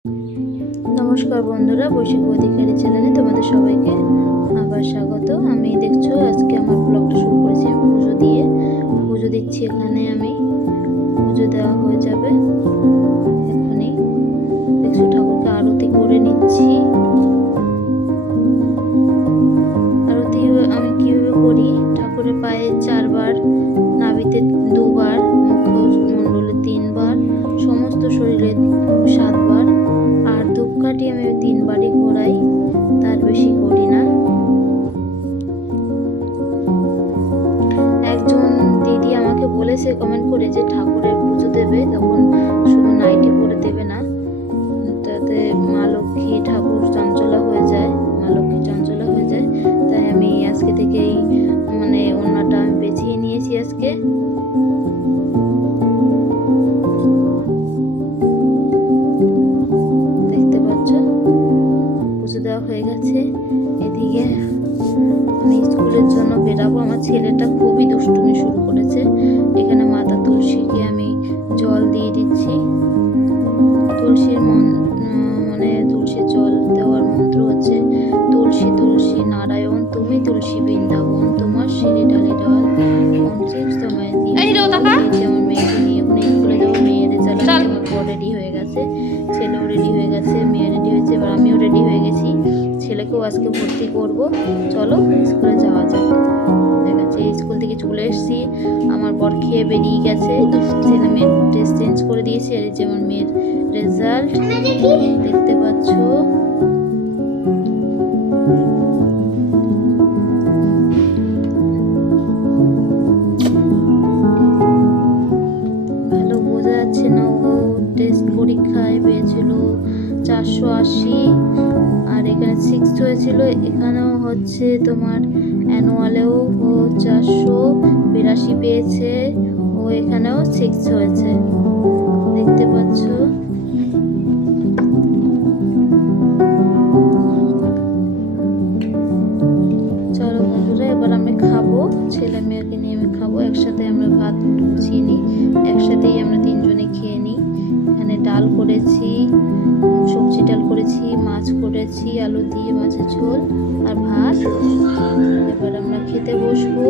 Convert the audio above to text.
নমস্কার বন্ধুরা, বৈশাখ অধিকারী চ্যানেলে তোমাদের সবাইকে আবার স্বাগত। আমি দেখছো আজকে আমার ব্লগটা শুরু করেছি আমি পুজো দিয়ে। পুজো দিচ্ছি, এখানে আমি পুজো দেওয়া হয়ে যাবে এখনই। দেখছো ঠাকুরকে আরতি করে নিচ্ছি। আরতি আমি কিভাবে করি, ঠাকুরের পায়ে 4 বার, নাভিতে 2 বার, মুখমণ্ডলে 3 বার, সমস্ত শরীরে 7 বার, আর ধূপকাঠি আমি 3 বারই ঘোরাই, তার বেশি করি না। একজন দিদি আমাকে বলেছে কমেন্ট করে যে ঠাকুরের পুজো দেবে তখন শুধু নাইটি পরে দেবে না, তাতে মা লক্ষ্মী ঠাকুর চঞ্চলা হয়ে যায়, মা লক্ষ্মী চঞ্চলা হয়ে যায়। তাই আমি আজকে থেকেই ওড়নাটা আমি বেছিয়ে নিয়েছি আজকে। দেখতে পাচ্ছ পুজো দেওয়া হয়ে গেছে। এদিকে আমি স্কুলের জন্য বেরাবো। আমার ছেলেটা খুবই দুষ্টুমি শুরু করেছে। এখানে মাতা তুলসীকে আমি জল দিয়ে দিচ্ছি। তুলসীর তুলসীর জল দেওয়ার মন্ত্র হচ্ছে, তুলসী তুলসী নারায়ণ তুমি তুলসী বৃন্দাবন, তোমার সিঁড়ি ডালি ডাল তোমায় দিয়ে। আমার মেয়েকে নিয়ে ওখানে স্কুলে যাবো। মেয়ের রেজাল্ট আমার বড় রেডি হয়ে গেছে, ছেলেও রেডি হয়ে গেছে, মেয়ে রেডি হয়েছে, এবার আমিও রেডি হয়ে গেছি। ছেলেকেও আজকে ভর্তি করব। চলো স্কুলে যাওয়া যাক। ঠিক আছে, স্কুল থেকে চলে এসেছি, আমার বর খেয়ে বেরিয়ে গেছে, ছেলে মেয়ের ড্রেস চেঞ্জ করে দিয়েছি। আর যে আমার মেয়ের রেজাল্ট দেখতে পাচ্ছ। ভালো বোঝা যাচ্ছে না, ও টেস্ট পরীক্ষায় পেয়েছিল 480, আর এখানে 6 হয়েছিল। এখানেও হচ্ছে তোমার অ্যানুয়ালেও ও 482 পেয়েছে, ও এখানেও 6 হয়েছে, দেখতে পাচ্ছ। চলো বন্ধুরা, এবার আমি খাবো, ছেলে মেয়েকে নিয়ে আমি খাবো। একসাথে আমরা ভাত গুছিয়ে নিই, একসাথেই আমরা 3 জনে খেয়ে নিই। এখানে ডাল করেছি, সবজি ডাল করেছি, মাছ করেছি, আলু দিয়ে মাছের ঝোল আর ভাত। এবার আমরা খেতে বসবো।